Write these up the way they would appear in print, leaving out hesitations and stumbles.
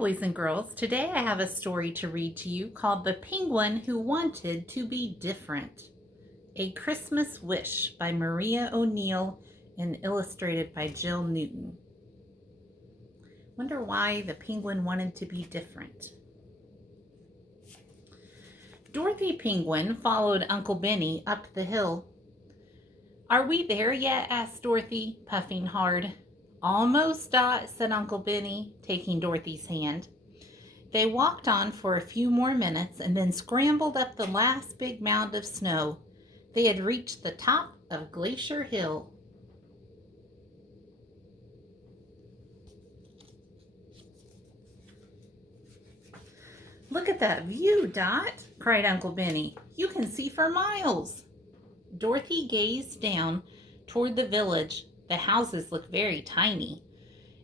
boys and girls. Today I have a story to read to you called The Penguin Who Wanted to Be Different. A Christmas Wish by Maria O'Neill and illustrated by Jill Newton. Wonder why the penguin wanted to be different. Dorothy Penguin followed Uncle Benny up the hill. "Are we there yet?" asked Dorothy, puffing hard. "Almost, Dot," said Uncle Benny, taking Dorothy's hand. They walked on for a few more minutes and then scrambled up the last big mound of snow. They had reached the top of Glacier Hill. "Look at that view, Dot," cried Uncle Benny. "You can see for miles." Dorothy gazed down toward the village. The houses looked very tiny,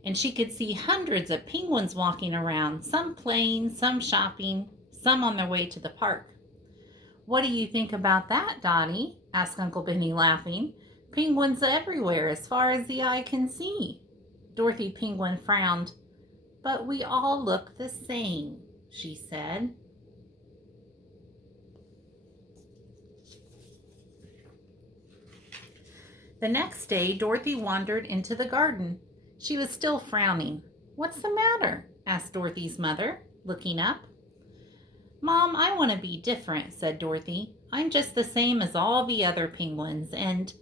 and she could see hundreds of penguins walking around, some playing, some shopping, some on their way to the park. "What do you think about that, Dottie?" asked Uncle Benny, laughing. "Penguins everywhere as far as the eye can see." Dorothy Penguin frowned. "But we all look the same," she said. The next day, Dorothy wandered into the garden. She was still frowning. "What's the matter?" asked Dorothy's mother, looking up. "Mom, I want to be different," said Dorothy. "I'm just the same as all the other penguins, and—"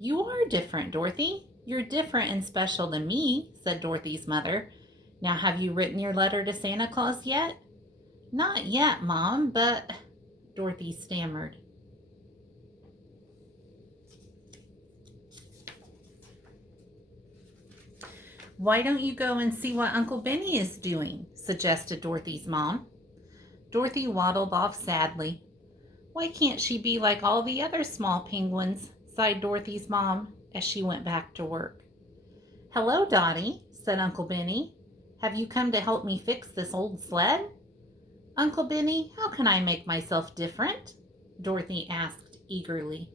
"You are different, Dorothy. You're different and special to me," said Dorothy's mother. "Now, have you written your letter to Santa Claus yet?" "Not yet, Mom, but—" Dorothy stammered. "Why don't you go and see what Uncle Benny is doing?" suggested Dorothy's mom. Dorothy waddled off sadly. "Why can't she be like all the other small penguins?" sighed Dorothy's mom as she went back to work. "Hello, Dottie," said Uncle Benny. "Have you come to help me fix this old sled?" "Uncle Benny, how can I make myself different?" Dorothy asked eagerly.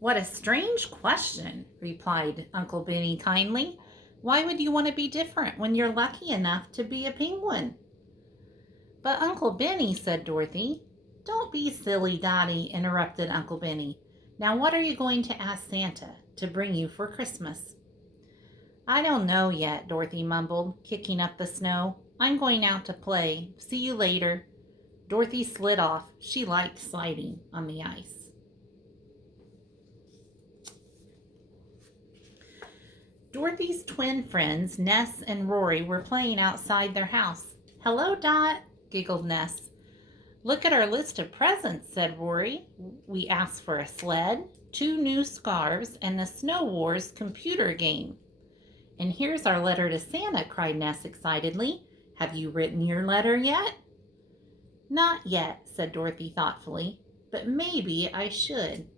"What a strange question," replied Uncle Benny kindly. "Why would you want to be different when you're lucky enough to be a penguin?" "But Uncle Benny," said Dorothy. "Don't be silly, Dottie," interrupted Uncle Benny. "Now what are you going to ask Santa to bring you for Christmas?" "I don't know yet," Dorothy mumbled, kicking up the snow. "I'm going out to play. See you later." Dorothy slid off. She liked sliding on the ice. Dorothy's twin friends, Ness and Rory, were playing outside their house. "Hello, Dot," giggled Ness. "Look at our list of presents," said Rory. "We asked for a sled, 2 new scarves, and the Snow Wars computer game." "And here's our letter to Santa," cried Ness excitedly. "Have you written your letter yet?" "Not yet," said Dorothy thoughtfully, "but maybe I should."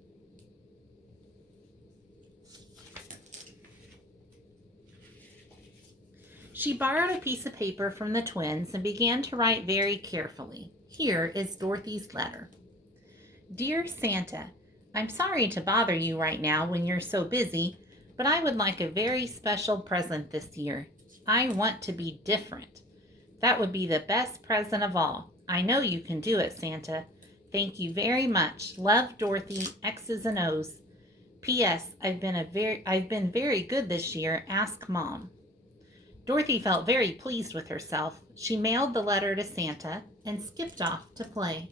She borrowed a piece of paper from the twins and began to write very carefully. Here is Dorothy's letter. "Dear Santa, I'm sorry to bother you right now when you're so busy, but I would like a very special present this year. I want to be different. That would be the best present of all. I know you can do it, Santa. Thank you very much. Love, Dorothy, X's and O's. P.S. I've been very good this year. Ask Mom." Dorothy felt very pleased with herself. She mailed the letter to Santa and skipped off to play.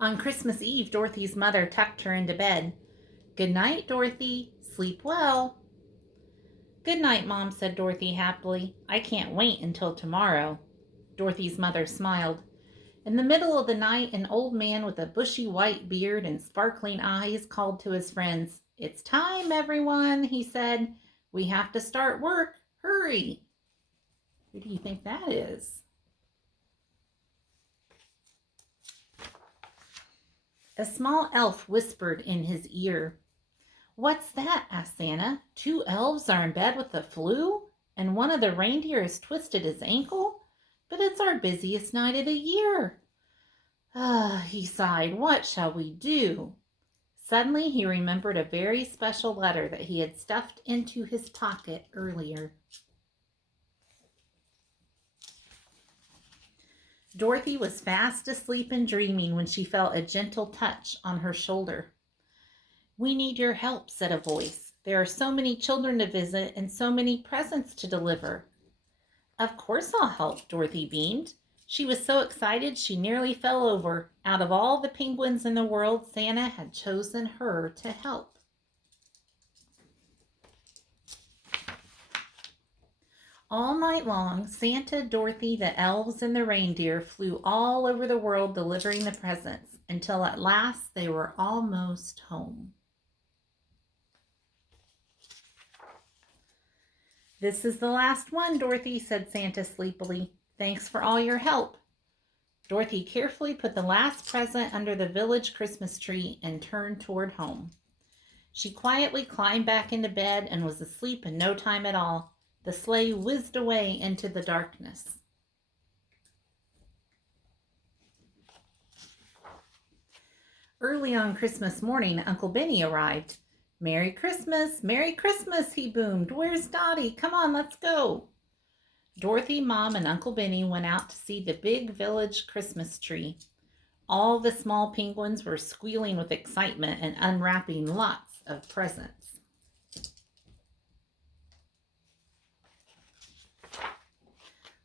On Christmas Eve, Dorothy's mother tucked her into bed. "Good night, Dorothy. Sleep well." "Good night, Mom," said Dorothy happily. "I can't wait until tomorrow." Dorothy's mother smiled. In the middle of the night, an old man with a bushy white beard and sparkling eyes called to his friends. "It's time, everyone," he said. "We have to start work. Hurry." Who do you think that is? A small elf whispered in his ear. "What's that?" asked Santa. "2 elves are in bed with the flu? And one of the reindeer has twisted his ankle? But it's our busiest night of the year." Ah, he sighed. What shall we do? Suddenly he remembered a very special letter that he had stuffed into his pocket earlier. Dorothy was fast asleep and dreaming when she felt a gentle touch on her shoulder. We need your help, said a voice. There are so many children to visit and so many presents to deliver. Of course I'll help, Dorothy beamed. She was so excited she nearly fell over. Out of all the penguins in the world, Santa had chosen her to help. All night long, Santa, Dorothy, the elves, and the reindeer flew all over the world delivering the presents until at last they were almost home. This is the last one, Dorothy, said Santa sleepily. Thanks for all your help. Dorothy carefully put the last present under the village Christmas tree and turned toward home. She quietly climbed back into bed and was asleep in no time at all. The sleigh whizzed away into the darkness. Early on Christmas morning, Uncle Benny arrived. Merry Christmas, Merry Christmas, he boomed. Where's Dottie? Come on, let's go. Dorothy, Mom, and Uncle Benny went out to see the big village Christmas tree. All the small penguins were squealing with excitement and unwrapping lots of presents.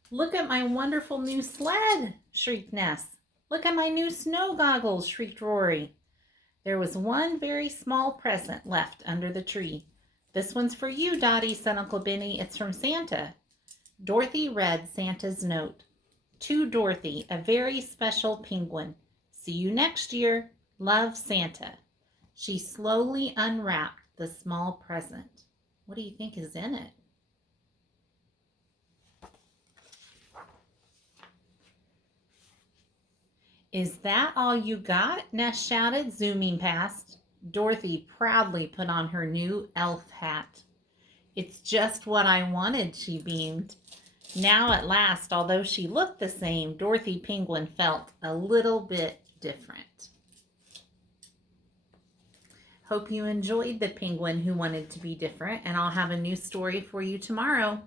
Look at my wonderful new sled, shrieked Ness. Look at my new snow goggles, shrieked Rory. There was one very small present left under the tree. This one's for you, Dottie, said Uncle Benny. It's from Santa. Dorothy read Santa's note. To Dorothy, a very special penguin. See you next year. Love, Santa. She slowly unwrapped the small present. What do you think is in it? Is that all you got? Ness shouted, zooming past. Dorothy proudly put on her new elf hat. It's just what I wanted, she beamed. Now at last, although she looked the same, Dorothy Penguin felt a little bit different. Hope you enjoyed The Penguin Who Wanted to Be Different, and I'll have a new story for you tomorrow.